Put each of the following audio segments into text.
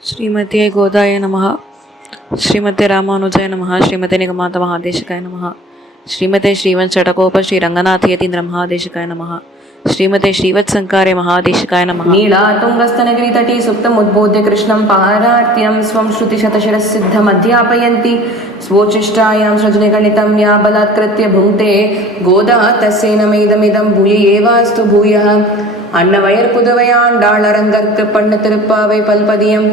श्रीमते गोदाय नमः श्रीमते रामानुजाय नमः श्रीमते निगमात महादेशिकाय नमः श्रीमते श्रीवत् षटकोप श्रीरङ्गनाथ यतीन्द्र महादेशिकाय नमः श्रीमते श्रीवत्सङ्कारे महादेशिकाय नमः नीलातुङ्गस्तनगिरितटे सुप्तमुद्बोध्य कृष्णं पारार्त्यं स्वं श्रुतिशतशिरःसिद्धमध्यापयन्ति स्वोच्छिष्टायां सृजनिगणितं या बलात्कृत्य भुङ्क्ते गोदा तस्येनमेदमिदं भूय एवास्तु भूयः அன்னவயர் புதுவையாண்டாள் அரங்கற்கு பண்ணு திருப்பாவை பல்பதியம்.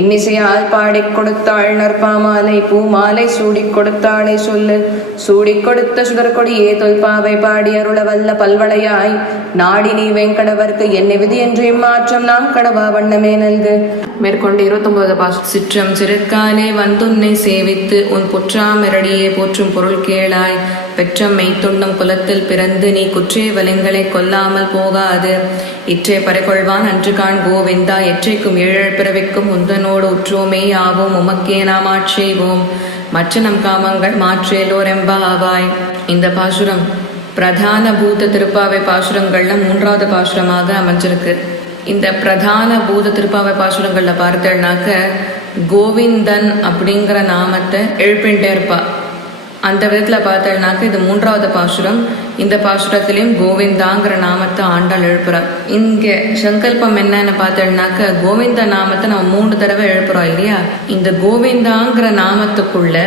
இன்னிசையால் பாடிக் கொடுத்தாள் நற்பாமாலை பூமாலை சூடிக் கொடுத்தாளை சொல்லு. சூடிக் கொடுத்த சுடர்கொடியே தொல்பாவை பாடி அருள வல்ல பல்வளையாய். நாடி நீ வெங்கடவர்க்கு என்னை விதி என்று இம்மாற்றம் நாம் கடவா வண்ணமே நல்கு. மேற்கொண்டு இருபத்தொன்பது பாஸ் சிற்றம் சிறக்காலே வந்துன்னை சேவித்து உன் புற்றாமிரடியே போற்றும் பொருள் கேளாய். பெற்றம் மெய்த்துண்ணும் குலத்தில் பிறந்து நீ குற்றே வலிங்களை கொல்லாமல் போகாது. இற்றே பறைகொள்வான் அன்று காண் கோவிந்தா எற்றைக்கும் ஏழல் பிறவிக்கும் உந்தனோடு உற்றோமே ஆவோம் உமக்கே நாம் ஆட்சேவோம். மற்ற நம் காமங்கள் மாற்றேலோர் எம்பாவாய். இந்த பாசுரம் பிரதான பூத திருப்பாவை பாசுரங்கள்ல மூன்றாவது பாசுரமாக அமைஞ்சிருக்கு. இந்த பிரதான பூத திருப்பாவை பாசுரங்கள்ல பார்த்தேன்னாக்க கோவிந்தன் அப்படிங்கிற நாமத்தை எழுப்பின்ட்டே இருப்பா. அந்த விதத்தில் பார்த்தேன்னாக்க இது மூன்றாவது பாசுரம். இந்த பாசுரத்திலையும் கோவிந்தாங்கிற நாமத்தை ஆண்டாள் எழுப்புறார் இங்கே சங்கல்பம் என்னன்னு பார்த்தேன்னாக்க கோவிந்த நாமத்தை நம்ம மூணு தடவை எழுப்புறோம் இல்லையா? இந்த கோவிந்தாங்கிற நாமத்துக்குள்ள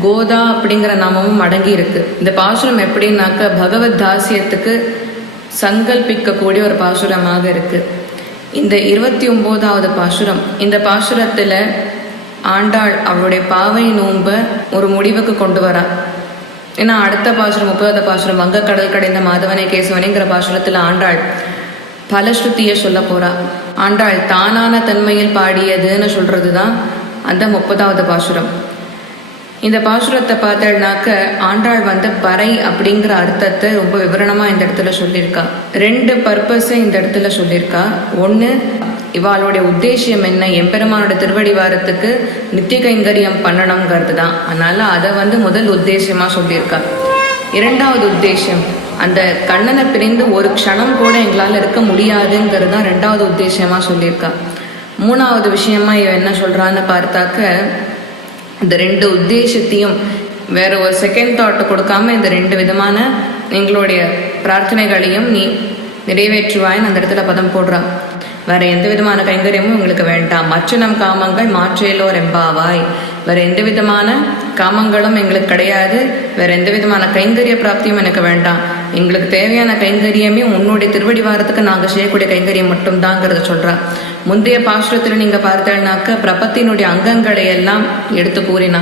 கோதா அப்படிங்கிற நாமமும் அடங்கி இருக்கு. இந்த பாசுரம் எப்படின்னாக்க பகவத் தாசியத்துக்கு சங்கல்பிக்கக்கூடிய ஒரு பாசுரமாக இருக்கு. இந்த இருபத்தி ஒன்பதாவது பாசுரம் இந்த பாசுரத்தில் ஆண்டாள் அவளுடைய பாவை நோன்பை ஒரு முடிவுக்கு கொண்டு வரா. ஏன்னா அடுத்த பாசுரம் முப்பதாவது பாசுரம் வங்க கடல் கடைந்த மாதவனே கேசவனேங்கிற பாசுரத்தில் ஆண்டாள் பலஸ்ருதியை சொல்ல போறா. ஆண்டாள் தானான தன்மையில் பாடியதுன்னு சொல்றது தான் அந்த முப்பதாவது பாசுரம். இந்த பாசுரத்தை பார்த்தேன்னாக்க ஆண்டாள் வந்து பறை அப்படிங்கிற அர்த்தத்தை ரொம்ப விவரணமா இந்த இடத்துல சொல்லியிருக்கா. ரெண்டு பர்பஸை இந்த இடத்துல சொல்லியிருக்கா. ஒன்று இவாளுடைய உத்தேசியம் என்ன? எம்பெருமானோட திருவடிவாரத்துக்கு நித்திய கைங்கரியம் பண்ணணுங்கிறது தான். அதனால அதை வந்து முதல் உத்தேசியமா சொல்லியிருக்கா. இரண்டாவது உத்தேசியம் அந்த கண்ணனை பிரிந்து ஒரு க்ஷணம் கூட எங்களால் இருக்க முடியாதுங்கிறது தான் ரெண்டாவது உத்தேசியமாக சொல்லியிருக்கா. மூணாவது விஷயமா இவன் என்ன சொல்கிறான்னு பார்த்தாக்க இந்த ரெண்டு உத்தேசத்தையும் வேற ஒரு செகண்ட் தாட் கொடுக்காம இந்த ரெண்டு விதமான எங்களுடைய பிரார்த்தனைகளையும் நீ நிறைவேற்றுவாய்ன்னு அந்த இடத்துல பதம் போடுறான். வேற எந்த விதமான கைங்கரியமும் எங்களுக்கு வேண்டாம். மற்ற நம் காமங்கள் மாற்றேலோ ரெம்பாவாய் வேற எந்த விதமான காமங்களும் எங்களுக்கு கிடையாது. வேற எந்த விதமான கைங்கரிய பிராப்தியும் எனக்கு வேண்டாம். எங்களுக்கு தேவையான கைங்கரியமே உன்னுடைய திருவடி வாரத்துக்கு நாங்கள் செய்யக்கூடிய கைங்கரியம் மட்டும்தாங்கிறத சொல்றா. முந்தைய பாசுரத்தில் நீங்க பார்த்தேன்னாக்க பிரபத்தினுடைய அங்கங்களை எல்லாம் எடுத்து கூறினா.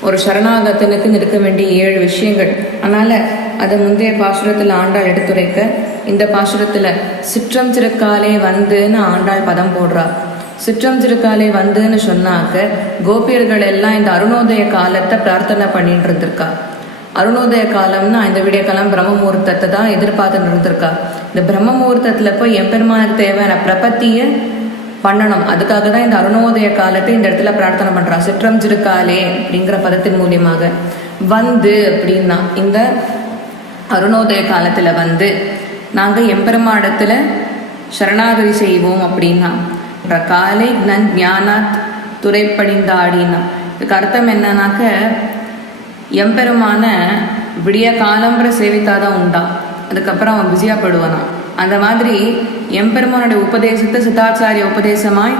ஒரு சரணாகத்தனுக்கு இருக்க வேண்டிய ஏழு விஷயங்கள். அதனால அதை முந்தைய பாசுரத்தில் ஆண்டாள் எடுத்துரைக்க இந்த பாசுரத்தில் சிற்றம் திருக்காலே வந்துன்னு ஆண்டாள் பதம் போடுறா. சிற்றம் திருக்காலே வந்துன்னு சொன்னாக்க கோபியர்கள் எல்லாம் இந்த அருணோதய காலத்தை பிரார்த்தனை பண்ணிட்டு இருந்திருக்கா. அருணோதய காலம்னா இந்த விடிய காலம் பிரம்ம முகூர்த்தத்தை தான் எதிர்பார்த்துட்டு இருந்திருக்கா இந்த பிரம்ம முகூர்த்தத்தில் போய் எம்பெருமானுக்கு தேவையான பிரபத்தியை பண்ணணும். அதுக்காக தான் இந்த அருணோதய காலத்தை இந்த இடத்துல பிரார்த்தனை பண்ணுறா சிற்றஞ்சிருக்காலே அப்படிங்கிற பதத்தின் மூலியமாக. வந்து அப்படின்னா இந்த அருணோதய காலத்தில் வந்து நாங்கள் எம்பெருமாடத்தில் சரணாகதி செய்வோம் அப்படின்னா காலை நன் ஞானாத் துறைப்படிந்தாடினா இதுக்கு அர்த்தம் என்னன்னாக்க எம்பெருமான விடிய காலம்புற சேவித்தாதான் உண்டா? அதுக்கப்புறம் அவன் பிஸியாக படுவானான் அந்த மாதிரி எம்பெருமானுடைய உபதேசத்தை சித்தாச்சாரிய உபதேசமாய்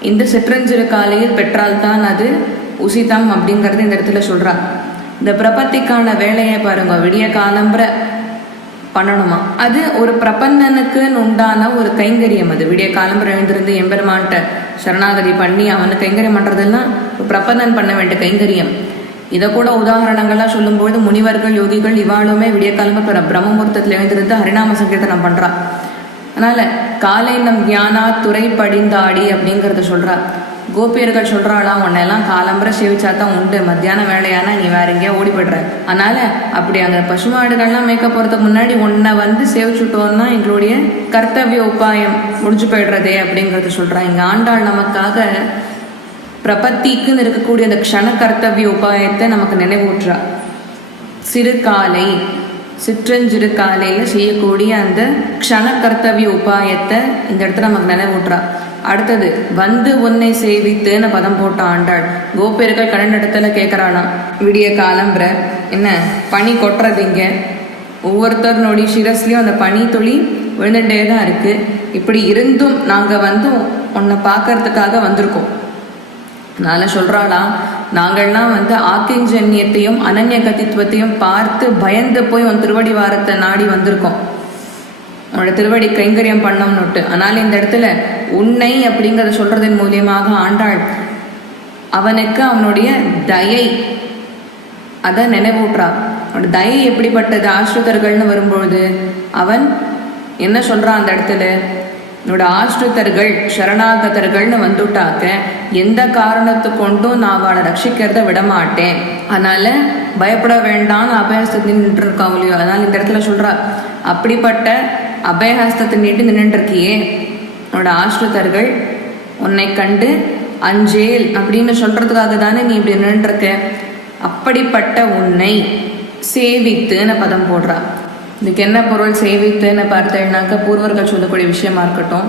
இந்த சிற்றஞ்சிறு காலையில் பெற்றால்தான் அது உசிதம் அப்படிங்கிறது இந்த இடத்துல சொல்றா இந்த பிரபத்திக்கான வேலையை பாருங்க விடிய காலம்புற பண்ணணுமா? அது ஒரு பிரபந்தனுக்குன்னு உண்டான ஒரு கைங்கரியம் அது. விடிய காலம்புற எழுந்திருந்து எம்பெருமான்ட்ட சரணாகதி பண்ணி அவனுக்கு கைங்கரியம் பண்ணுறதுன்னா ஒரு பிரபந்தன் பண்ண வேண்டிய கைங்கரியம். இதை கூட உதாரணங்கள்லாம் சொல்லும்போது முனிவர்கள் யோகிகள் இவாளுமே விடிய காலம்ப பிரம்மமுகூர்த்தத்தில் எழுந்திருந்து ஹரிநாம சங்கீர்த்தனம் பண்றா. அதனால காலை நம் ஞானா துறை படிந்தாடி அப்படிங்கறத சொல்றா. கோபியர்கள் சொல்றாளாம் உன்னெல்லாம் காலம்பர சேவிச்சா தான் உண்டு. மத்தியான வேலையானா நீ வேற எங்கேயா ஓடி போய்டுற அதனால அப்படி அங்க பசுமாடுகள்லாம் மேய்க்க போறதுக்கு முன்னாடி உன்னை வந்து சேவிச்சுட்டோம்னா எங்களுடைய கர்த்தவிய உபாயம் முடிஞ்சு போயிடுறதே அப்படிங்கறத சொல்றா. இங்க ஆண்டாள் நமக்காக பிரபத்திக்குன்னு இருக்கக்கூடிய அந்த க்ஷண கர்த்தவிய உபாயத்தை நமக்கு நினைவூட்டுறா. சிறுகாலை சிற்றஞ்சிறு காலையில் செய்யக்கூடிய அந்த க்ஷண கர்த்தவிய உபாயத்தை இந்த இடத்துல நமக்கு நினைவூட்டுறா. அடுத்தது வந்து உன்னை சேவித்துன்னு பதம் போட்ட ஆண்டாள். கோபியர்கள் இடத்தில் கேட்குறானா விடிய காலம்புற என்ன? பனி கொட்டுறது இங்கே. ஒவ்வொருத்தருனுடைய சிரஸ்லயும் அந்த பனி துளி விழுந்துட்டே தான் இருக்குது இப்படி இருந்தும் நாங்கள் வந்து உன்னை பார்க்கறதுக்காக வந்திருக்கோம். அதனால சொல்றாளாம் நாங்கள்லாம் வந்து ஆக்கிஞ்சன்யத்தையும் அனன்ய கத்தித்துவத்தையும் பார்த்து பயந்து போய் உன் திருவடி வாரத்தை நாடி வந்திருக்கோம். உன்னோட திருவடி கைங்கரியம் பண்ணோம்னுட்டு. ஆனால் இந்த இடத்துல உன்னை அப்படிங்கிறத சொல்றதன் மூலியமாக ஆண்டாள். அவனுக்கு அவனுடைய தயை அதை நினைவூட்டுறா. அவனோட தயை எப்படிப்பட்டது? ஆஸ்ருதர்கள்னு வரும்பொழுது அவன் என்ன சொல்றான் அந்த இடத்துல? என்னோட ஆஸ்ருதர்கள் சரணாகதர்கள்னு வந்துட்டாக்க எந்த காரணத்து கொண்டும் நான் அவளை ரட்சிக்கிறத விடமாட்டேன். அதனால பயப்பட வேண்டாம்னு அபயஹஸ்தத்தை நின்று இருக்காங்க இல்லையோ? அதனால இந்த இடத்துல சொல்றா அப்படிப்பட்ட அபயஹஸ்தத்தை நீட்டு நின்றுட்டு இருக்கியே உன்னோட ஆஸ்ருதர்கள் உன்னை கண்டு அஞ்சேல் அப்படின்னு சொல்றதுக்காக தானே நீ இப்படி நின்றுருக்க? அப்படிப்பட்ட உன்னை சேவித்துன்னு பதம் போடுறா. இதுக்கு என்ன பொருள் சேவித்துன்னு பார்த்தேன்னாக்க பூர்வர்கள் சொல்லக்கூடிய விஷயமா இருக்கட்டும்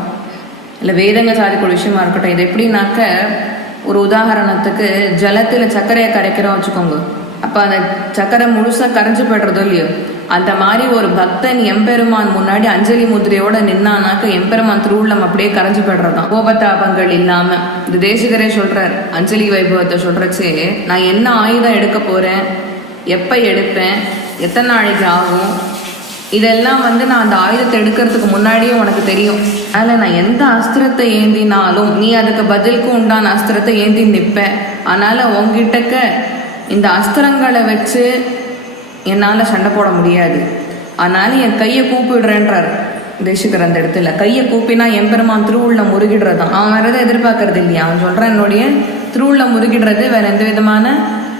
இல்லை வேதங்கள் சாதிக்கூடிய விஷயமா இருக்கட்டும் இது எப்படின்னாக்க ஒரு உதாரணத்துக்கு ஜலத்தில் சர்க்கரையை கரைக்கிறோம் வச்சுக்கோங்க. அப்போ அந்த சர்க்கரை முழுசாக கரைஞ்சு போய்டுறதோ இல்லையோ அந்த மாதிரி ஒரு பக்தன் எம்பெருமான் முன்னாடி அஞ்சலி முதிரையோட நின்னானாக்க எம்பெருமான் திருவுள்ளம் அப்படியே கரைஞ்சு போய்டுறதான் கோபத்தாபங்கள் இல்லாம இந்த தேசிகரே சொல்றார் அஞ்சலி வைபவத்தை சொல்றச்சே நான் என்ன ஆயுதம் எடுக்க போறேன் எப்போ எடுப்பேன் எத்தனை நாளைக்கு ஆகும் இதெல்லாம் வந்து நான் அந்த ஆயுதத்தை எடுக்கிறதுக்கு முன்னாடியே உனக்கு தெரியும். அதில் நான் எந்த அஸ்திரத்தை ஏந்தினாலும் நீ அதுக்கு பதிலுக்கு உண்டான அஸ்திரத்தை ஏந்தி நிற்பேன் அதனால் உங்ககிட்டக்க இந்த அஸ்திரங்களை வச்சு என்னால் சண்டை போட முடியாது. அதனால் என் கையை கூப்பிடுறேன்றார் தேசிகர் அந்த இடத்துல. கையை கூப்பினா எம்பெருமான் திருவுள்ள முருகிடுறதான். அவன் வேறதை எதிர்பார்க்கறது இல்லையா? அவன் சொல்கிறான் என்னுடைய திருவுள்ள முருகிடுறது வேற எந்த விதமான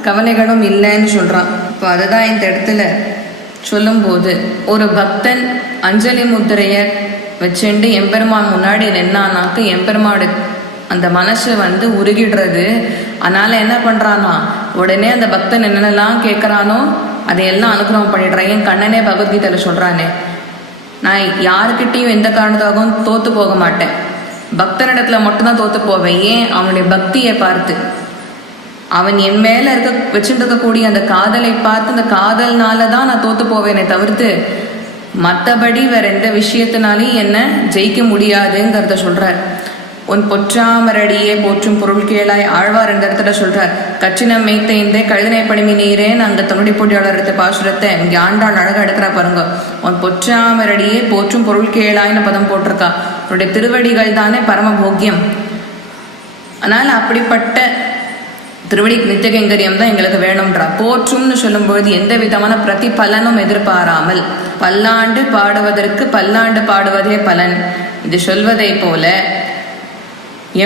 கவலைகளும் இல்லைன்னு சொல்கிறான் இப்போ அதுதான் இந்த இடத்துல சொல்லும்போது ஒரு பக்தன் அஞ்சலி முத்திரையை வச்சுண்டு எம்பெருமான் முன்னாடி நின்னானாக்கு எம்பெருமாடு அந்த மனசு வந்து உருகிடுறது. அதனால என்ன பண்ணுறானா உடனே அந்த பக்தன் என்னென்னலாம் கேட்குறானோ அதையெல்லாம் அனுகிரகம் பண்ணிடுறேன் என் கண்ணனே பகவத்கீதையில் சொல்கிறானே நான் யாருக்கிட்டேயும் எந்த காரணத்துக்காகவும் தோற்று போக மாட்டேன். பக்தனிடத்தில் மட்டும்தான் தோற்று போவேன். ஏன்? அவனுடைய பக்தியை பார்த்து. அவன் என் மேல இருக்க வச்சுட்டு அந்த காதலை பார்த்து அந்த காதல்னால தான் நான் தோத்து போவேனே தவிர்த்து மற்றபடி வேற எந்த விஷயத்தினாலையும் என்ன ஜெயிக்க முடியாதுங்கிறத சொல்றார். உன் பொற்றாமரடியே போற்றும் பொருள் கேளாய் ஆழ்வார் என்ற இடத்துல சொல்றார். கச்சினம் மேய்த்த இந்த கழுதினை பணிமி நீரேன் அந்த தமிழ் போட்டியாளர் எடுத்த பாசுரத்தை இங்கே ஆண்டாள் அழகா எடுக்கிறா பாருங்க. உன் பொற்றாமரடியே போற்றும் பொருள் கேளாய்னு பதம் போட்டிருக்கா. உன்னுடைய திருவடிகள் தானே பரம போக்கியம் ஆனால் அப்படிப்பட்ட திருவடி நித்தியகைங்கரியம் தான் எங்களுக்கு வேணும்ன்றா. போற்றும்னு சொல்லும்பொழுது எந்த விதமான பிரதிபலனும் எதிர்பாராமல் பல்லாண்டு பாடுவதற்கு பல்லாண்டு பாடுவதே பலன். இது சொல்வதை போல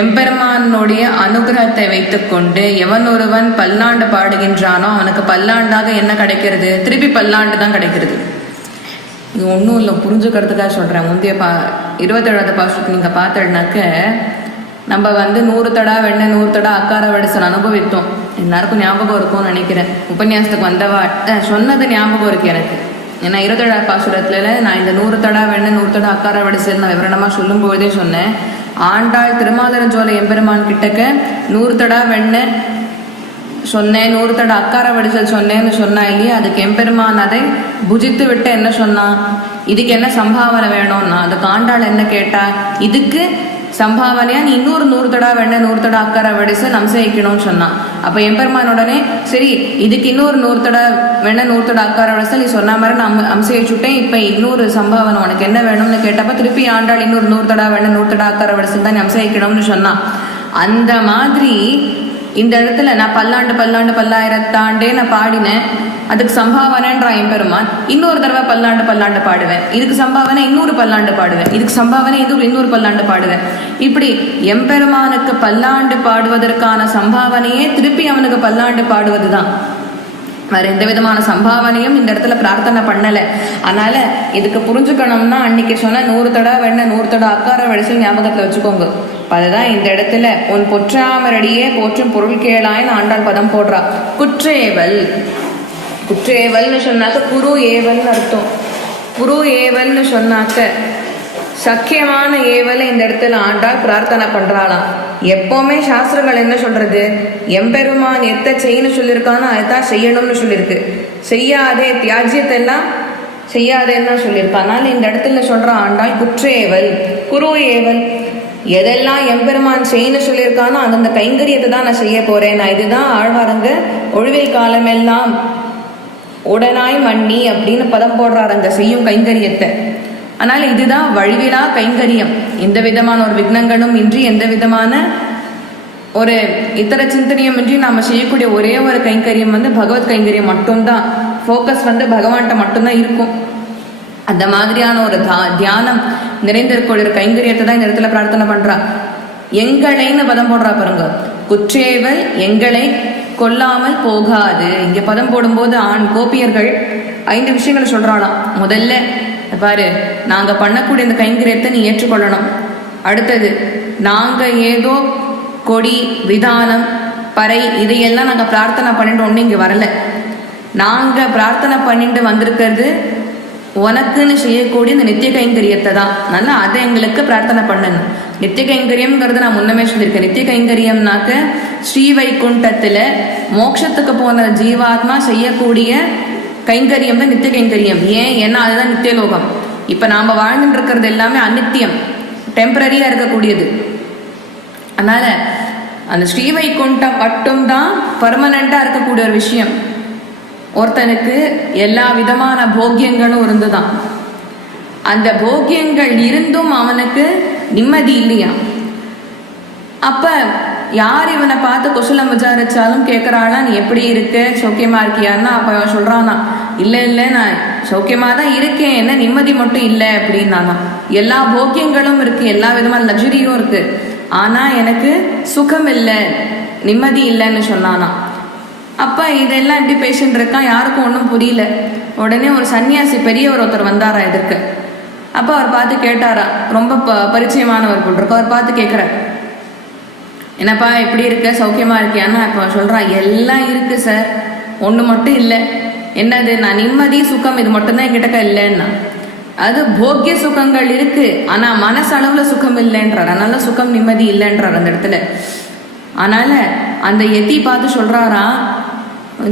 எம்பெருமானுடைய அனுகிரகத்தை வைத்துக்கொண்டு எவன் ஒருவன் பல்லாண்டு பாடுகின்றானோ அவனுக்கு பல்லாண்டாக என்ன கிடைக்கிறது? திருப்பி பல்லாண்டு தான் கிடைக்கிறது. இது ஒன்றும் இல்லை புரிஞ்சுக்கிறதுக்காக சொல்கிறேன் முந்தைய பா இருபத்தேழாவது பாசத்துக்கு நீங்கள் பார்த்தோன்னாக்க நம்ம வந்து நூறு தடா வெண்ணெய் நூறு தடா அக்கார வடிசன் அனுபவித்தோம். எல்லாருக்கும் ஞாபகம் இருக்கும்னு நினைக்கிறேன். உபன்யாசத்துக்கு வந்தவா சொன்னது ஞாபகம் இருக்கு எனக்கு. ஏன்னா இருதடா பாசுரத்துல நான் இந்த நூறு தடா வெண்ணெய் நூறு தடா அக்கார வடிசல் நான் விவரணமாக சொல்லும்போதே சொன்னேன். ஆண்டாள் திருமாதரஞ்சோலை எம்பெருமான் கிட்டக்க நூறு தடா வெண்ணெய் சொன்னேன் நூறு தடா அக்கார வடிசல் சொன்னேன்னு சொன்னா இல்லையா? அதுக்கு எம்பெருமான் அதை புஜித்து விட்டு என்ன சொன்னான்? இதுக்கு என்ன சம்பாவனை வேணும்னா அதுக்கு ஆண்டாள் என்ன கேட்டா இதுக்கு சம்பாவனையா நீ இன்னொரு நூறு தடா வேண நூறு தடா அக்கார வடிசல் நம்சயிக்கணும்னு சொன்னான் அப்ப எம்பெருமான் உடனே சரி இதுக்கு இன்னொரு நூறு தடா வேண நூறு தடா அக்கார வடிசல் நீ சொன்ன மாதிரி நான் அம்சயிச்சுட்டேன் இப்ப இன்னொரு சம்பாவனை உனக்கு என்ன வேணும்னு கேட்டப்ப திருப்பி ஆண்டாள் இன்னொரு நூறு தடா வேண நூறு தடா அக்கார வடிசல் தான் நீ அம்சயிக்கணும்னு சொன்னான் அந்த மாதிரி இந்த இடத்துல நான் பல்லாண்டு பல்லாண்டு பல்லாயிரத்தாண்டே நான் பாடினேன். அதுக்கு சம்பாவனைன்றான் எம்பெருமான் இன்னொரு தடவை பல்லாண்டு பல்லாண்டு பாடுவேன். இதுக்கு சம்பாவனை இன்னொரு பல்லாண்டு பாடுவேன். இதுக்கு சம்பாவனை இது இன்னொரு பல்லாண்டு பாடுவேன். இப்படி எம்பெருமானுக்கு பல்லாண்டு பாடுவதற்கான சம்பாவனையே திருப்பி அவனுக்கு பல்லாண்டு பாடுவதுதான். வேற எந்த விதமான சம்பாவனையும் இந்த இடத்துல பிரார்த்தனை பண்ணல. அதனால இதுக்கு புரிஞ்சுக்கணும்னா அன்னைக்கு சொன்ன நூறு தடவை வேண நூறு தடவை அக்கார வடிசல் ஞாபகத்தில் வச்சுக்கோங்க. அதுதான் இந்த இடத்துல உன் பொற்றாமரடியே போற்றும் பொருள் கேளாய்னு ஆண்டாள் பதம் போடுறா. குற்றேவல். குற்றேவல்னு சொன்னாக்க குரு ஏவல்னு அர்த்தம். குரு ஏவல்னு சொன்னாக்க சக்கியமான ஏவலை இந்த இடத்துல ஆண்டால் பிரார்த்தனை பண்றாளாம். எப்பவுமே சாஸ்திரங்கள் என்ன சொல்றது? எம்பெருமான் எத்த செய்யணும் சொல்லியிருக்கானோ அதுதான் செய்யணும்னு சொல்லியிருக்கு செய்யாதே தியாஜ்யத்தை எல்லாம் செய்யாதேன்னு தான் அதனால இந்த இடத்துல சொல்ற ஆண்டாள் குற்றேவல். குரு ஏவல். எதெல்லாம் எம்பெருமான் செய்யணும் சொல்லியிருக்கானோ அந்தந்த கைங்கரியத்தை தான் நான் செய்ய போறேன். நான் இதுதான் ஆழ்வாரங்க ஒழிவில் காலமெல்லாம் உடனாய் மண்ணி அப்படின்னு பதம் போடுறாருங்க செய்யும் கைங்கரியத்தை. ஆனால் இதுதான் வழிவிலா கைங்கரியம். எந்த விதமான ஒரு விக்னங்களும் இன்றி எந்த விதமான ஒரு இத்தர சிந்தனையும் இன்றி நாம செய்யக்கூடிய ஒரே ஒரு கைங்கரியம் வந்து பகவத் கைங்கரியம் மட்டும்தான். ஃபோக்கஸ் வந்து பகவான்கிட்ட மட்டும்தான் இருக்கும். அந்த மாதிரியான ஒரு தா- தியானம் நிறைந்திருக்கூடிய ஒரு கைங்கரியத்தை தான் இந்த இடத்துல பிரார்த்தனை பண்றா. எங்களைன்னு பதம் போடுறா பாருங்க. குற்றேவல் எங்களை கொல்லாமல் போகாது. இங்க பதம் போடும்போது ஆண் கோபியர்கள் ஐந்து விஷயங்களை சொல்றாளாம். முதல்ல பாரு நாங்க பண்ணக்கூடிய இந்த கைங்கரியத்தை நீ ஏற்றுக்கொள்ளணும். அடுத்தது நாங்க ஏதோ கொடி விதானம் பறை இதையெல்லாம் நாங்க பிரார்த்தனை பண்ணிட்டு ஒண்ணு இங்க வரல. நாங்க பிரார்த்தனை பண்ணிட்டு வந்திருக்கிறது உனக்குன்னு செய்யக்கூடிய இந்த நித்திய கைங்கரியத்தை தான் நல்லா அதை எங்களுக்கு பிரார்த்தனை பண்ணணும். நித்திய கைங்கரியம்ங்கிறது நான் முன்னமே சொல்லியிருக்கேன். நித்திய கைங்கரியம்னாக்க ஸ்ரீ வைகுண்டத்தில் மோட்சத்துக்கு போன ஜீவாத்மா செய்யக்கூடிய கைங்கரியம் தான் நித்திய கைங்கரியம். ஏன்? ஏன்னா அதுதான் நித்தியலோகம். இப்போ நாம் வாழ்ந்துட்டு இருக்கிறது எல்லாமே அநித்தியம் டெம்பரரியாக இருக்கக்கூடியது. அதனால் அந்த ஸ்ரீவைகுண்டம் மட்டும்தான் பர்மனண்ட்டாக இருக்கக்கூடிய ஒரு விஷயம். ஒருத்தனுக்கு எல்லா விதமான போக்கியங்களும் இருந்துதான். அந்த போக்கியங்கள் இருந்தும் அவனுக்கு நிம்மதி இல்லையா? அப்ப யார் இவனை பார்த்து குசலம் விசாரிச்சாலும் கேட்கறாளா நீ எப்படி இருக்க? சௌக்கியமா இருக்கியான்னா? அப்ப அவன் சொல்றானா இல்லை இல்லை நான் சௌக்கியமா தான் இருக்கேன். என்ன நிம்மதி மட்டும் இல்லை? அப்படின்னானா. எல்லா போக்கியங்களும் இருக்கு எல்லா விதமான லக்ஸரியும் இருக்கு. ஆனா எனக்கு சுகம் இல்லை நிம்மதி இல்லைன்னு சொன்னானா. அப்போ இதெல்லாம் எப்படி பேஷண்ட் இருக்கான் யாருக்கும் ஒன்றும் புரியல. உடனே ஒரு சன்னியாசி பெரியவர் ஒருத்தர் வந்தாரா எதிர்க்க. அப்போ அவர் பார்த்து கேட்டாரா ரொம்ப ப- பரிச்சயமானவர் போல் இருக்கு. அவர் பார்த்து கேட்குறார் என்னப்பா எப்படி இருக்க? சௌக்கியமாக இருக்கியான்னு இப்போ சொல்கிறான் எல்லாம் இருக்குது சார் ஒன்று மட்டும் இல்லை. என்னது? நான் நிம்மதி சுகம் இது மட்டும்தான் என்கிட்டக்க இல்லைன்னா. அது போக்கிய சுகங்கள் இருக்கு. ஆனா மனசளவுல சுகம் இல்லைன்றார். அதனால சுகம் நிம்மதி இல்லைன்றார் அந்த இடத்துல. அதனால அந்த எத்தி பார்த்து சொல்றாரா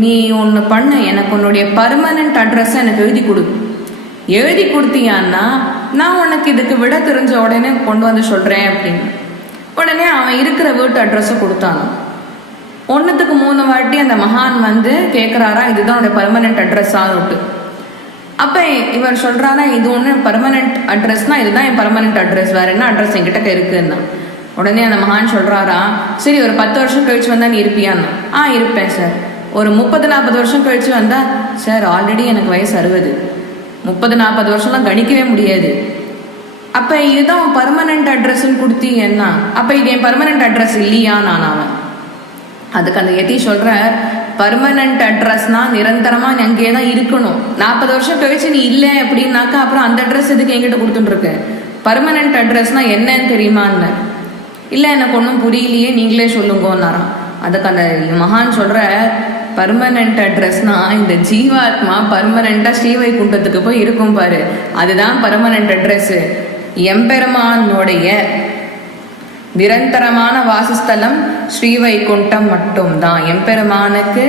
நீ ஒன்று பண்ணு எனக்கு உன்னுடைய பர்மனண்ட் அட்ரஸை எனக்கு எழுதி கொடு. எழுதி கொடுத்தியான்னா நான் உனக்கு இதுக்கு விட தெரிஞ்ச உடனே கொண்டு வந்து சொல்கிறேன் அப்படின்னு. உடனே அவன் இருக்கிற வீட்டு அட்ரஸை கொடுத்தாங்க. ஒன்றுத்துக்கு மூணு வாட்டி அந்த மகான் வந்து கேட்குறாரா இதுதான் உடைய பர்மனெண்ட் அட்ரஸா அப்போ இவர் சொல்கிறாரா இது ஒன்று பர்மனெண்ட் அட்ரஸ்னால் இதுதான் என் பர்மனெண்ட் அட்ரஸ் வேறு என்ன அட்ரஸ் என்கிட்ட இருக்குன்னா. உடனே அந்த மகான் சொல்கிறாரா சரி ஒரு பத்து வருஷம் கழிச்சு வந்தால் நீ இருப்பியான்னா. ஆ இருப்பேன் சார் ஒரு முப்பது நாற்பது வருஷம் கழிச்சு வந்தா சார் ஆல்ரெடி எனக்கு வயசு அறுபது. முப்பது நாற்பது வருஷம்லாம் கணிக்கவே முடியாது. அப்ப இதுதான் பர்மனன்ட் அட்ரஸ்ன்னு கொடுத்தீங்கன்னா அப்ப இது என் பர்மனன்ட் அட்ரஸ் இல்லையா நான் அவன்? அதுக்கு அந்த எத்தி சொல்றார் பர்மனன்ட் அட்ரஸ்னா நிரந்தரமா நீ அங்கேயே தான் இருக்கணும். நாற்பது வருஷம் கழிச்சு நீ இல்லை அப்படின்னாக்கா அப்புறம் அந்த அட்ரஸ் எதுக்கு என்கிட்ட கொடுத்துட்டு இருக்க பர்மனன்ட் அட்ரஸ்னா என்னன்னு தெரியுமான்னு இல்லை எனக்கு ஒன்றும் புரியலையே நீங்களே சொல்லுங்கன்னாராம். அதுக்கு அந்த மகான் சொல்கிற பர்மனன்ட் அட்ரஸ்னா இந்த ஜீவாத்மா பர்மனண்டா ஸ்ரீவைகுண்டத்துக்கு போய் இருக்கும் பாரு. அதுதான் பர்மனன்ட் அட்ரஸ்ஸு எம்பெருமானுடைய நிரந்தரமான வாசஸ்தலம் ஸ்ரீவைகுண்டம் மட்டும்தான். எம்பெருமானுக்கு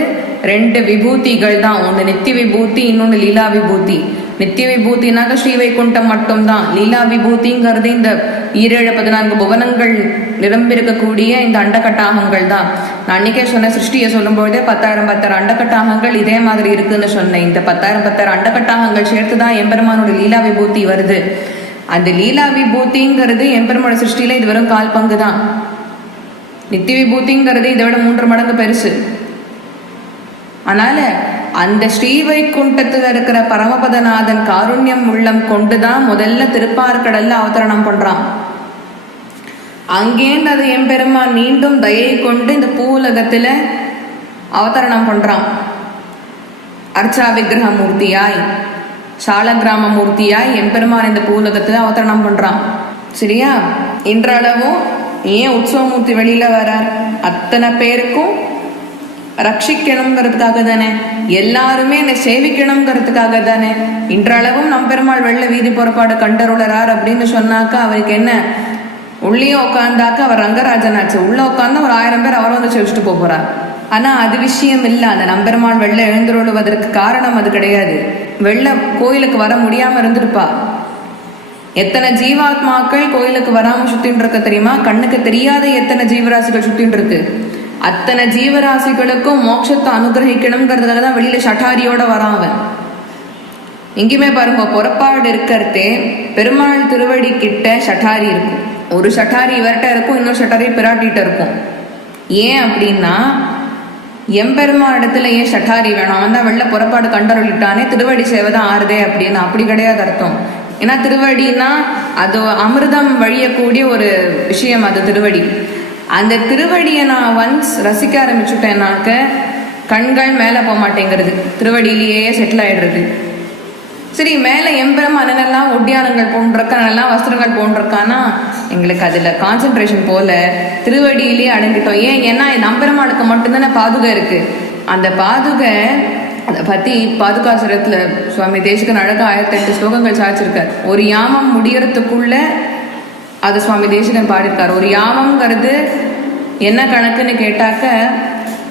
ரெண்டு விபூதிகள் தான். ஒன்று நித்திய விபூதி இன்னொன்று லீலா விபூதி. நித்திய விபூதினாக்க ஸ்ரீவைகுண்டம் மட்டும்தான். லீலா விபூதிங்கிறது இந்த ஈரேழு பதினான்கு புவனங்கள் நிரம்பியிருக்கக்கூடிய இந்த அண்டகட்டாகங்கள் தான். நான் அன்னைக்கே சொன்ன சிருஷ்டியை சொல்லும்பொழுதே பத்தாயிரம் பத்தாயிரம் அண்டகட்டாகங்கள் இதே மாதிரி இருக்குன்னு சொன்னேன். இந்த பத்தாயிரம் பத்தாயிரம் அண்டகட்டாகங்கள் சேர்த்து தான் எம்பெருமானோட லீலா விபூதி வருது. அந்த லீலா விபூதிங்கிறது எம்பெருமோட சிருஷ்டியில இது வெறும் கால் பங்கு தான் நித்திய விபூதிங்கிறது இதை விட மூன்று மடங்கு பெருசு. அதனால அந்த ஸ்ரீவைகுண்டத்துல இருக்கிற பரமபதநாதன் காருண்யம் உள்ளம் கொண்டுதான் முதல்ல திருப்பார்கடல்ல அவதரணம் பண்றான். அங்கேருந்து அது எம்பெருமான் மீண்டும் தயை கொண்டு இந்த பூவுலகத்துல அவதரணம் பண்றான். அர்ச்சா விக்கிரகமூர்த்தியாய். சாலங்கிராம சாலகிராம மூர்த்தியாய் எம்பெருமான் இந்த பூவுலகத்துல அவதரணம் பண்றான். சரியா? இன்றளவும் ஏன் உற்சவமூர்த்தி வெளியில வரார்? அத்தனை பேருக்கும் ரட்சிக்கணுங்கிறதுக்காக தானே? எல்லாருமே என்னை சேவிக்கணுங்கிறதுக்காக தானே? இன்றளவும் நம்பெருமாள் வெள்ள வீதி புறப்பாடு கண்டருளறார் அப்படின்னு சொன்னாக்கா அவருக்கு என்ன? உள்ளே உட்காந்தாக்க அவர் ரங்கராஜன் ஆச்சு உள்ள உட்காந்து ஒரு ஆயிரம் பேர் அவரை வந்து செவிச்சுட்டு போகிறார் ஆனால் அது விஷயம் இல்லை. அந்த நம்பெருமாள் வெள்ள எழுந்துருளுவதற்கு காரணம் அது கிடையாது. வெள்ள கோயிலுக்கு வர முடியாம இருந்திருப்பா. எத்தனை ஜீவாத்மாக்கள் கோயிலுக்கு வராம சுத்தின்னு இருக்க தெரியுமா? கண்ணுக்கு தெரியாத எத்தனை ஜீவராசிகள் சுத்தின்னு இருக்கு. அத்தனை ஜீவராசிகளுக்கும் மோட்சத்தை அனுகிரகிக்கணுங்கிறதுக்காக தான் வெளியில ஷட்டாரியோட வரான் எங்கேயுமே பாருங்க புறப்பாடு இருக்கிறதே பெருமாள் திருவடி கிட்ட ஷட்டாரி இருக்கும். ஒரு ஷட்டாரி இவர்கிட்ட இருக்கும் இன்னொரு ஷட்டாரி பிராட்டிகிட்ட இருக்கும். ஏன் அப்படின்னா எம்பெருமா இடத்துல ஏன் ஷட்டாரி வேணும்? அவன் தான் வெளில புறப்பாடு கண்டருளிட்டானே திருவடி சேவை தான் ஆறுதே அப்படின்னு. அப்படி கிடையாது அர்த்தம். ஏன்னா திருவடினா அது அமிர்தம் வழியக்கூடிய ஒரு விஷயம் அது திருவடி. அந்த திருவடியை நான் ஒன்ஸ் ரசிக்க ஆரம்பிச்சுட்டேன்னாக்க கண்கள் மேலே போக மாட்டேங்கிறது திருவடியிலேயே செட்டில் ஆயிடுறது. சரி மேலே எம்பெருமானெல்லாம் ஒட்டியானங்கள் போன்றிருக்கானெல்லாம் வஸ்திரங்கள் போன்றிருக்கானா எங்களுக்கு அதில் கான்சென்ட்ரேஷன் போல திருவடியிலேயே அடங்கிட்டோம். ஏன்? ஏன்னா நம்பெருமாளுக்கு மட்டும்தானே பாதுகை இருக்குது அந்த பாதுகை அதை பற்றி பாதுகாசுரத்தில் சுவாமி தேசிகன் அழகாக ஆயிரத்தி எட்டு ஸ்லோகங்கள் சாய்ச்சிருக்கார் ஒரு யாமம் முடியறதுக்குள்ள அது சுவாமி தேசிகன் பாடியிருக்கார். ஒரு யாமம்ங்கிறது என்ன கணக்குன்னு கேட்டாக்க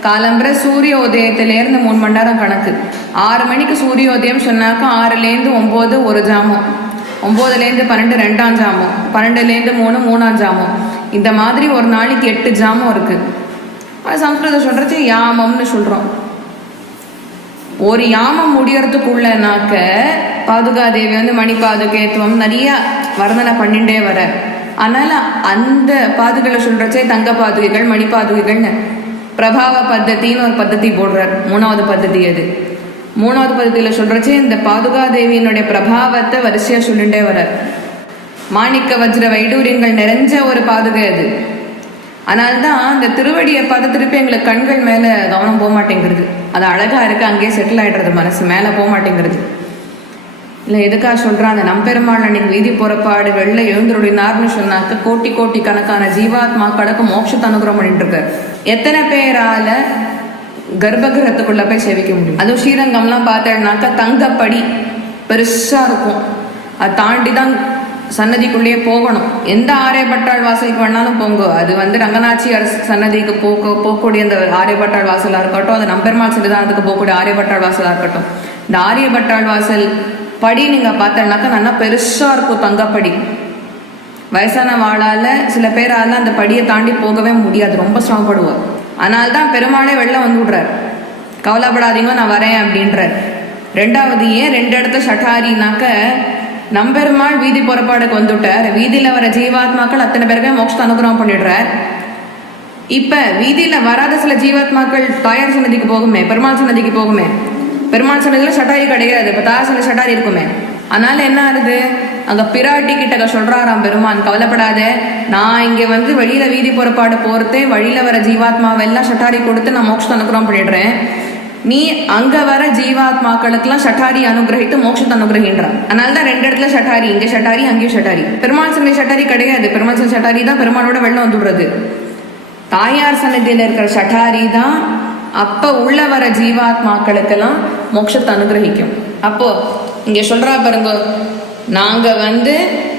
காலம்பர சூரிய உதயத்திலேருந்து மூணு மணி நேரம் கணக்கு. ஆறு மணிக்கு சூரிய உதயம் சொன்னாக்கா ஆறுலேருந்து ஒம்பது ஒரு ஜாமம். ஒம்போதுலேருந்து பன்னெண்டு ரெண்டாம் ஜாமம். பன்னெண்டுலேருந்து மூணு மூணாம் ஜாமம். இந்த மாதிரி ஒரு நாளைக்கு எட்டு ஜாமம் இருக்கு. அது சம்ஸ்கிருதம் சொல்றது யாமம்னு சொல்றோம். ஒரு யாமம் முடியறதுக்குள்ளனாக்க பாதுகாதேவி வந்து மணி பாதுகேத்துவம் நிறைய வர்ணனை பண்ணிட்டே வர. அதனால அந்த பாதுகளை சொல்றச்சே தங்க பாதுகைகள் மணி பாதுகைகள்னு பிரபாவ பद्धத்தின்னு ஒரு பद्धதி போடுறார். மூணாவது பद्धதி அது. மூணாவது பதத்தியில் சொல்கிறச்சு இந்த பாதுகா தேவியினுடைய பிரபாவத்தை வரிசையாக சொல்லிட்டே வர்றார். மாணிக்க வஜ்ர வைடூரியங்கள் நிறைஞ்ச ஒரு பாதுகை அது. அதனால்தான் அந்த திருவடியை பார்த்து திருப்பி எங்களை கண்கள் மேலே கவனம் போக மாட்டேங்கிறது. அது அழகாக இருக்குது அங்கேயே செட்டில் ஆகிடுறது மனசு மேலே போக மாட்டேங்கிறது. இல்லை எதுக்காக சொல்கிறாங்க அந்த நம்பெருமாள் அன்னைக்கு வீதி புறப்பாடு வெள்ள எழுந்துருடினார்னு சொன்னாக்க கோட்டி கோட்டி கணக்கான ஜீவாத்மாக்களுக்கு மோட்சத்தை அனுகிரகம் பண்ணிட்டு இருக்காரு எத்தனை பேரால கர்ப்பகிரகத்துக்குள்ள போய் சேவிக்க முடியும்? அதுவும் ஸ்ரீரங்கம்லாம் பார்த்தேன்னாக்கா தங்கப்படி பெருசாக இருக்கும். அதை தாண்டி தான் சன்னதிக்குள்ளேயே போகணும். எந்த ஆரியப்பட்டாள் வாசலுக்கு வேணாலும் போங்க. அது வந்து ரங்கநாச்சி அரசு சன்னதிக்கு போக போகக்கூடிய அந்த ஆரியப்பட்டாள் வாசலாக இருக்கட்டும் அது நம்பெருமாள் சன்னிதானத்துக்கு போகக்கூடிய ஆரியப்பட்டாள் வாசலாக இருக்கட்டும். இந்த ஆரியப்பட்டாள் வாசல் படி நீங்கள் பார்த்தேன்னாக்கா நல்லா பெருசாக இருக்கும் தங்கப்படி. வயசான வாழால சில பேரால் அந்த படியை தாண்டி போகவே முடியாது ரொம்ப சிரமப்படுவார் அதனால தான் பெருமாளே வெளில வந்து விடுறார். கவலைப்படாதீங்க நான் வரேன் அப்படின்றார். ரெண்டாவது ஏன் ரெண்டு இடத்த ஷட்டாரினாக்க நம்பெருமாள் வீதி புறப்பாடுக்கு வந்துட்டார். வீதியில் வர ஜீவாத்மாக்கள் அத்தனை பேருமே மோட்சத்தை அனுகிரகம் பண்ணிடுறார். இப்போ வீதியில் வராத சில ஜீவாத்மாக்கள் தாயார் சன்னதிக்கு போகுமே பெருமாள் சன்னதிக்கு போகுமே பெருமாள் சன்னதியில் ஷட்டாரி கிடையாது. இப்போ தாயார் சட்டாரி ஷட்டாரி இருக்குமே. அதனால என்ன ஆகுது? அங்க பிராட்டி கிட்ட சொல்றாராம் பெருமான் கவலைப்படாத. நான் இங்க வந்து வெளியில வீதி புறப்பாடு போறதே வழியில வர ஜீவாத்மாவெல்லாம் ஷட்டாரி கொடுத்து நான் மோட்சத்தை அனுகிரகம் பண்ணிடுறேன். நீ அங்க வர ஜீவாத்மாக்களுக்கெல்லாம் ஷட்டாரி அனுகிரகித்து மோட்சத்தை அனுகிரகின்றான். அதனால தான் ரெண்டு இடத்துல சட்டாரி இங்க ஷட்டாரி அங்கேயும் சட்டாரி. பெருமாள் சந்தை ஷட்டாரி கிடையாது. பெருமாள் சந்தை ஷட்டாரி தான் பெருமாளோட வெள்ளம் வந்துடுறது. தாயார் சன்னதியில் இருக்கிற சட்டாரி தான் அப்ப உள்ள வர ஜீவாத்மாக்களுக்கெல்லாம் மோட்சத்தை அனுகிரகிக்கும். அப்போ இங்க சொல்றா பாருங்க நாங்க வந்து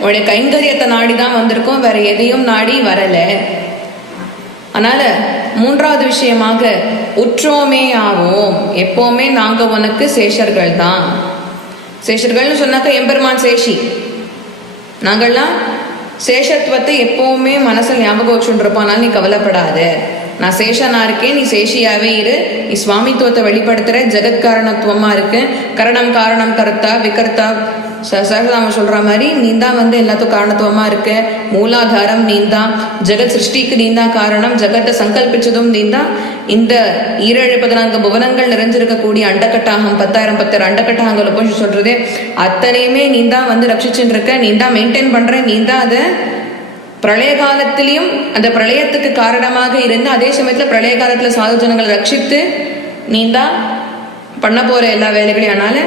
உடைய கைங்கரியத்தை நாடி தான் வந்திருக்கோம் வேற எதையும் நாடி வரல. அதனால மூன்றாவது விஷயமாக உற்றோமே ஆவோம் எப்போவுமே நாங்க உனக்கு சேஷர்கள் தான் சேஷர்கள்னு சொன்னாக்க எம்பெருமான் சேஷி. நாங்கள்லாம் சேஷத்துவத்தை எப்பவுமே மனசில் ஞாபகம் வச்சுருப்போனாலும் நீ கவலைப்படாத. நான் சேஷனா இருக்கேன் நீ சேஷியாவே இரு. நீ சுவாமித்துவத்தை வெளிப்படுத்துற ஜெகத்காரணத்துவமா இருக்கு. கரணம் காரணம் கர்த்தா விகர்த்தா. ச- சகதாம சொல்ற மாதிரி நீ தான் வந்து எல்லாத்துக்கும் காரணத்துவமா இருக்க. மூலாதாரம் நீ தான் ஜெகத் சிருஷ்டிக்கு நீ தான் காரணம். ஜெகத்தை சங்கல்பிச்சதும் நீ தான் இந்த ஈரேழு பதினான்கு புவனங்கள் நிறைஞ்சிருக்கக்கூடிய அண்டக்கட்டாகம் பத்தாயிரம் பத்தாயிரம் அண்டக்கட்டாகங்களை போய் சொல்கிறது அத்தனையுமே நீ தான் வந்து ரட்சிச்சுட்டு இருக்க. நீ தான் மெயின்டைன் பண்ற நீ தான் அதை பிரளய காலத்திலையும் அந்த பிரளயத்துக்கு காரணமாக இருந்து அதே சமயத்தில் பிரளய காலத்தில் சாது ஜனங்களை ரட்சித்து நீ தான் பண்ண போகிற எல்லா வேலைகளையும் அதனால்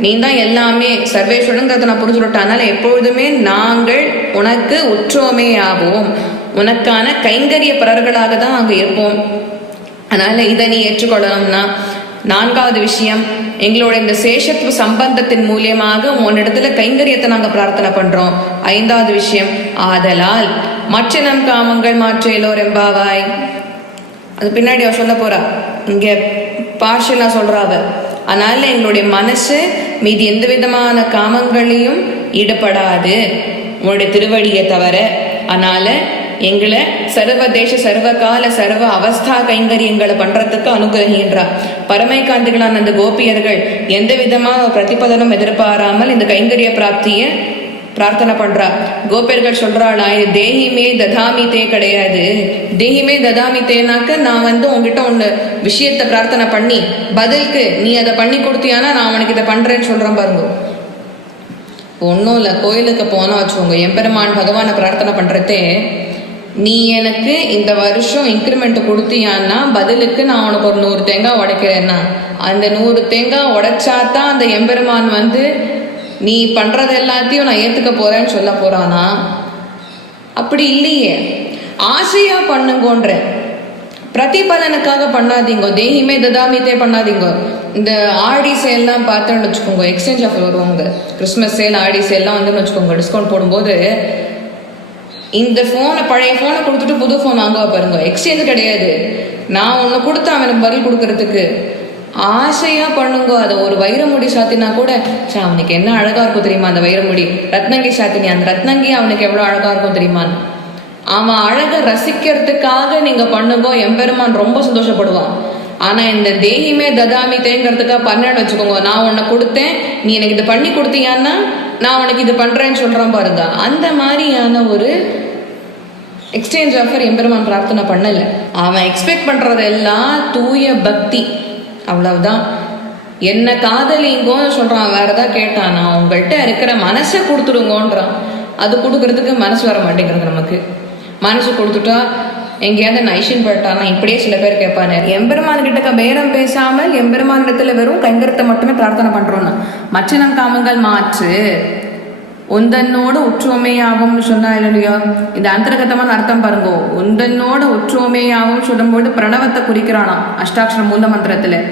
நீ தான் எல்லாமே சர்வேஸ்வரங்கிறத நான் புரிஞ்சுட்டேன் அதனால் எப்பொழுதுமே நாங்கள் உனக்கு உற்றோமே ஆவோம் உனக்கான கைங்கரிய பிறர்களாக தான் அங்கே இருப்போம். அதனால இதை நீ ஏற்றுக்கொள்ளணும்னா நான்காவது விஷயம் எங்களோட இந்த சேஷத்துவ சம்பந்தத்தின் மூலியமாக உன்னிடத்துல கைங்கரியத்தை நாங்க பிரார்த்தனை பண்றோம். ஐந்தாவது விஷயம் ஆதலால் மற்ற நம் காமங்கள் மாற்ற ரெம்பாவாய் அது பின்னாடி அவ சொல்ல போறா. இங்க பார்ஷலா சொல்றாவ அதனால எங்களுடைய மனசு மீதி எந்த விதமான காமங்களையும் ஈடுபடாது. உங்களுடைய திருவடியை தவிர அதனால எங்களை சர்வதேச சர்வகால சர்வ அவஸ்தா கைங்கரியங்களை பண்றதுக்கு அனுகிரகின்றார் பரமைகாந்திகளான அந்த கோபியர்கள் எந்த விதமான பிரதிபலனும் எதிர்பாராமல் இந்த கைங்கரிய பிராப்தியை பிரார்த்தனை பண்றா கோபியர்கள் சொல்றாளா இது தேஹிமே ததாமி தே கிடையாது. தேஹிமே ததாமி தேனாக்க நான் வந்து உங்ககிட்ட ஒன்று விஷயத்தை பிரார்த்தனை பண்ணி பதிலுக்கு நீ அதை பண்ணி கொடுத்தியானா நான் உனக்கு இதை பண்றேன்னு சொல்றேன் பாருங்க. ஒன்றும் இல்லை கோயிலுக்கு போனால் வச்சுக்கோங்க எம்பெருமான் பகவானை பிரார்த்தனை பண்ணுறதே நீ எனக்கு இந்த வருஷம் இன்க்ரிமெண்ட் கொடுத்தியான்னா பதிலுக்கு நான் உனக்கு ஒரு நூறு தேங்காய் உடைக்கிறேன்னா. அந்த நூறு தேங்காய் உடைச்சாதான் அந்த எம்பெருமான் வந்து நீ பண்ணுறது எல்லாத்தையும் நான் ஏற்றுக்க போகிறேன்னு சொல்ல போகிறானா அப்படி இல்லையே. ஆசையாக பண்ணுங்கன்ற. பிரதிபலனுக்காக பண்ணாதீங்க. தேகிமே ததாமித்தே பண்ணாதீங்க. இந்த ஆடி சேல்லாம் பார்த்தோன்னு வச்சுக்கோங்க. எக்ஸ்சேஞ்ச் ஆஃபர் வருவாங்க கிறிஸ்மஸ் சேல் ஆடி சேல்லாம் வந்துன்னு வச்சுக்கோங்க. டிஸ்கவுண்ட் போடும்போது இந்த ஃபோனை பழைய ஃபோனை கொடுத்துட்டு புது ஃபோன் வாங்குவா பாருங்க. எக்ஸ்சேஞ்ச் கிடையாது. நான் ஒன்று கொடுத்தா அவனுக்கு பதில் கொடுக்கறதுக்கு ஆசையாக பண்ணுங்க. அதை ஒரு வைரமுடி சாத்தினா கூட சே அவனுக்கு என்ன அழகாக இருக்கும் தெரியுமா அந்த வைரமுடி? ரத்னங்கி சாத்தினி அந்த ரத்னங்கி அவனுக்கு எவ்வளோ அழகாக இருக்கும் தெரியுமான்னு அவன் அழகை ரசிக்கிறதுக்காக நீங்கள் பண்ணுங்க. எம்பெருமான் ரொம்ப சந்தோஷப்படுவான். ஆனால் இந்த தேகிமே ததாமி தேங்கிறதுக்காக பண்ணேன்னு வச்சுக்கோங்க. நான் உன்னை கொடுத்தேன். நீ எனக்கு இது பண்ணி கொடுத்தீங்கன்னா நான் உனக்கு இது பண்ணுறேன்னு சொல்கிறான் பாருங்க. அந்த மாதிரியான ஒரு எக்ஸ்சேஞ்ச் ஆஃபர் எம்பெருமான் பிரார்த்தனை பண்ணல. அவன் எக்ஸ்பெக்ட் பண்றதெல்லாம் தூய பக்தி. அவ்வளவுதான். என்ன காதலிங்கோன்னு சொல்றான் வேற ஏதாவது கேட்டானா உங்கள்கிட்ட இருக்கிற மனசை கொடுத்துடுங்கன்றான். அது கொடுக்கறதுக்கு மனசு வர மாட்டேங்கிறது நமக்கு. மனசு கொடுத்துட்டா எங்கேயாவது நைஷன் போயிட்டானா இப்படியே சில பேர் கேட்பாரு எம்பெருமான் கிட்ட பேரம் பேசாமல் எம்பெருமான் இடத்துல வெறும் கைங்கரத்தை மட்டுமே பிரார்த்தனை பண்றோம்னா. மற்ற நம் காமங்கள் மாற்று. உந்தன்னோடு ஒற்றுமையாகும்னு சொன்னா இல்லையா? இந்த அந்தர்கத்தமான அர்த்தம் பாருங்க. உந்தன்னோடு ஒற்றுமையாகும் சொல்லும்போது பிரணவத்தை குறிக்கிறானாம் அஷ்டாட்சர மூல மந்திரத்துல.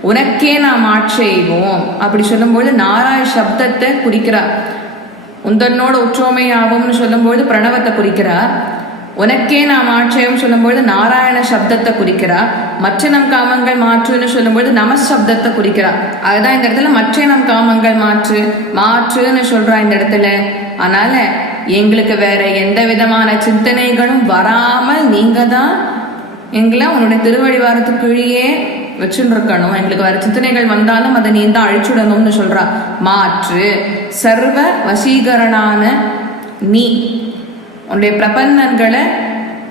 உனக்கே நாம் ஆட்சேவோம் அப்படி சொல்லும்போது நாராய சப்தத்தை குறிக்கிறார். உந்தன்னோடு ஒற்றுமையாகும்னு சொல்லும்போது பிரணவத்தை குறிக்கிறார். உனக்கே நாம் ஆட்சேயம் சொல்லும்பொழுது நாராயண சப்தத்தை குறிக்கிறா. மற்ற நம் காமங்கள் மாற்றுன்னு சொல்லும்போது நம சப்தத்தை குறிக்கிறா. அதுதான் இந்த இடத்துல மற்ற நம் காமங்கள் மாற்று மாற்றுன்னு சொல்றா இந்த இடத்துல. அதனால எங்களுக்கு வேற எந்த விதமான சிந்தனைகளும் வராமல் நீங்க தான் எங்களை உன்னுடைய திருவழிவாரத்துக்குள்ளேயே கீழே எங்களுக்கு வேற சிந்தனைகள் வந்தாலும் அதை நீ தான் அழிச்சுடணும்னு சொல்றா. மாற்று சர்வ வசீகரனான நீ. உன்னுடைய பிரபந்தன்களை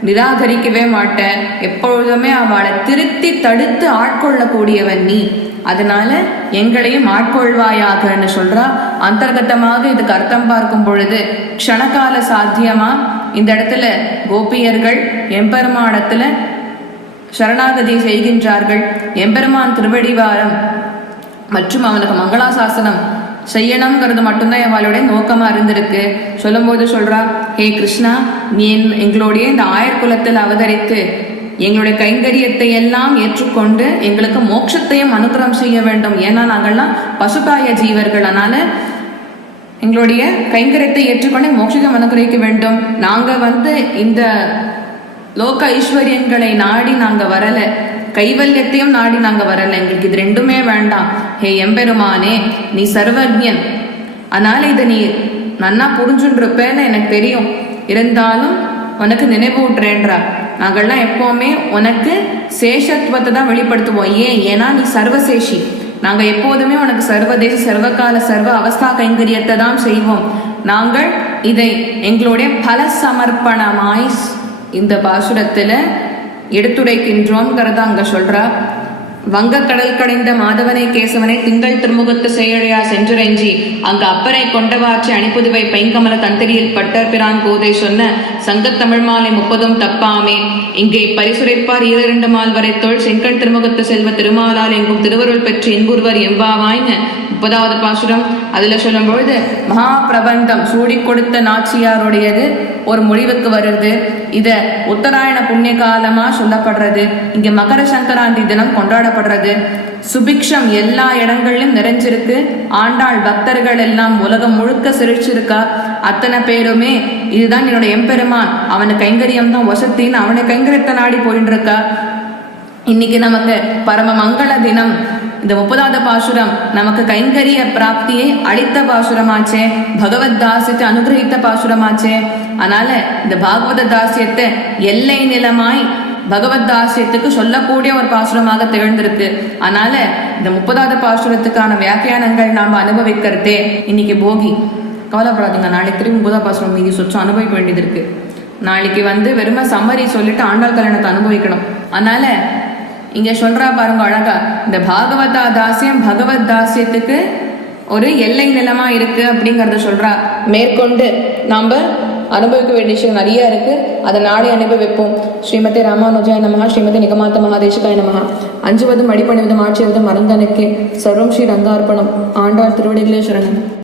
நிராகரிக்கவே மாட்டேன். எப்பொழுதுமே அவளை திருத்தி தடுத்து ஆட்கொள்ளக்கூடியவன் நீ. அதனால எங்களையும் ஆட்கொள்வாயாகன்னு சொல்றா. அந்தர்கத்தமாக இதுக்கு அர்த்தம் பார்க்கும் பொழுது க்ஷணகால சாத்தியமா? இந்த இடத்துல கோபியர்கள் எம்பெருமானத்துல சரணாகதி செய்கின்றார்கள். எம்பெருமான் திருவடிவாரம் மற்றும் அவனுக்கு மங்களாசாசனம் செய்யணுங்கிறது மட்டும்தான் அவளுடைய நோக்கமாக இருந்திருக்கு. சொல்லும்போது சொல்கிறா ஹே கிருஷ்ணா நீ என்- எங்களுடைய இந்த ஆயர்குலத்தில் அவதரித்து எங்களுடைய கைங்கரியத்தை எல்லாம் ஏற்றுக்கொண்டு எங்களுக்கு மோட்சத்தையும் அனுகிரகம் செய்ய வேண்டும். ஏன்னா நாங்கள்லாம் பசுபாய ஜீவர்கள். அதனால எங்களுடைய கைங்கரியத்தை ஏற்றுக்கொண்டு மோட்சத்தை அனுகிரகிக்க வேண்டும். நாங்கள் வந்து இந்த லோக ஐஸ்வர்யங்களை நாடி நாங்கள் வரலை. கைவல்யத்தையும் நாடி நாங்க வரல. எங்களுக்கு இது ரெண்டுமே வேண்டாம். ஹே எம்பெருமானே நீ சர்வஜன். அதனால இதை நீ நன்னா புரிஞ்சுன்றிருப்பேன்னு எனக்கு தெரியும். இருந்தாலும் உனக்கு நினைவூட்டுறேன்றா. நாங்கள்லாம் எப்பவுமே உனக்கு சேஷத்துவத்தை தான் வெளிப்படுத்துவோம். ஏன்? ஏன்னா நீ சர்வசேஷி. நாங்க எப்போதுமே உனக்கு சர்வதேச சர்வகால சர்வ அவஸ்தா கைங்கரியத்தை தான் செய்வோம். நாங்கள் இதை எங்களுடைய பல சமர்ப்பணமாய் இந்த பாசுரத்துல எடுத்துரைக்கின்றோங்கிறத அங்க சொல்றா. வங்கக்கடல் கடைந்த மாதவனை கேசவனை திங்கள் திருமுகத்து செயழையா சென்றுரைஞ்சி அங்கு அப்பரை கொண்டவாற்றி அணிப்புதுவை பைங்கமல தந்தரியில் பட்டர் பிரான் கோதை சொன்ன சங்கத் தமிழ் மாலை முப்பதும் தப்பாமே. இங்கே பரிசுரைப்பார் ஈரிரண்டு மால் வரை தோல் செங்கல் திருமுகத்து செல்வ திருமாலால் எங்கும் திருவருள் பெற்று இன்புருவர் எம்பாவாய்னு முப்பதாவது பாசுரம். அதில் சொல்லும் பொழுது மகாபிரபந்தம் சூடி கொடுத்த நாச்சியாருடையது ஒரு முடிவுக்கு வருது. இத உத்தராயண புண்ணிய காலமா சொல்லப்படுறது. இங்க மகர சங்கராந்தி தினம் கொண்டாடப்படுறது. சுபிக்ஷம் எல்லா இடங்கள்லையும் நிறைஞ்சிருக்கு. ஆண்டாள் பக்தர்கள் எல்லாம் உலகம் முழுக்க சிரிச்சிருக்கா? அத்தனை பேருமே இதுதான் என்னோட எம்பெருமான். அவனுக்கு கைங்கரியம் தான் வசத்தின்னு அவனை கைங்கரியத்தை நாடி போயிட்டு இருக்கா இன்னைக்கு நமக்கு பரம மங்கள தினம். இந்த முப்பதாவது பாசுரம் நமக்கு கைங்கரிய பிராப்தியை அளித்த பாசுரமாச்சே பகவத் தாசியத்தை அனுகிரகித்த பாசுரமாச்சே. அதனால இந்த பாகவத தாசியத்தை எல்லை நிலமாய் பகவத் தாசியத்துக்கு சொல்லக்கூடிய ஒரு பாசுரமாக திகழ்ந்திருக்கு. அதனால இந்த முப்பதாவது பாசுரத்துக்கான வியாக்கியானங்கள் நாம் அனுபவிக்கிறதே இன்னைக்கு போகி. கவலைப்படாதீங்க நாளைக்கு திரும்பி முப்பதாவது பாசுரம் மீதி சொச்சம் அனுபவிக்க வேண்டியது இருக்கு. நாளைக்கு வந்து வெறும சம்மரி சொல்லிட்டு ஆண்டாள் கல்யாணத்தை அனுபவிக்கணும். அதனால இங்க சொல்றா பாருங்க அழகா. இந்த பாகவதா தாசியம் பகவத் தாசியத்துக்கு ஒரு எல்லை நிலமா இருக்கு அப்படிங்கறத சொல்றா. மேற்கொண்டு நாம அனுபவிக்க வேண்டிய விஷயம் நிறைய இருக்கு. அதை நாளை அனுபவிப்போம் ஸ்ரீமதி ராமானுஜாய நமகா ஸ்ரீமதி நிகமாத்த மகாதேசிகாய நமகா அஞ்சுவதும் அடிப்பணிவதும் ஆட்சியவதும் மறந்தனுக்கு சர்வம் ஸ்ரீ ரங்கார்ப்பணம். ஆண்டாள் திருவடிகளே சரணம்.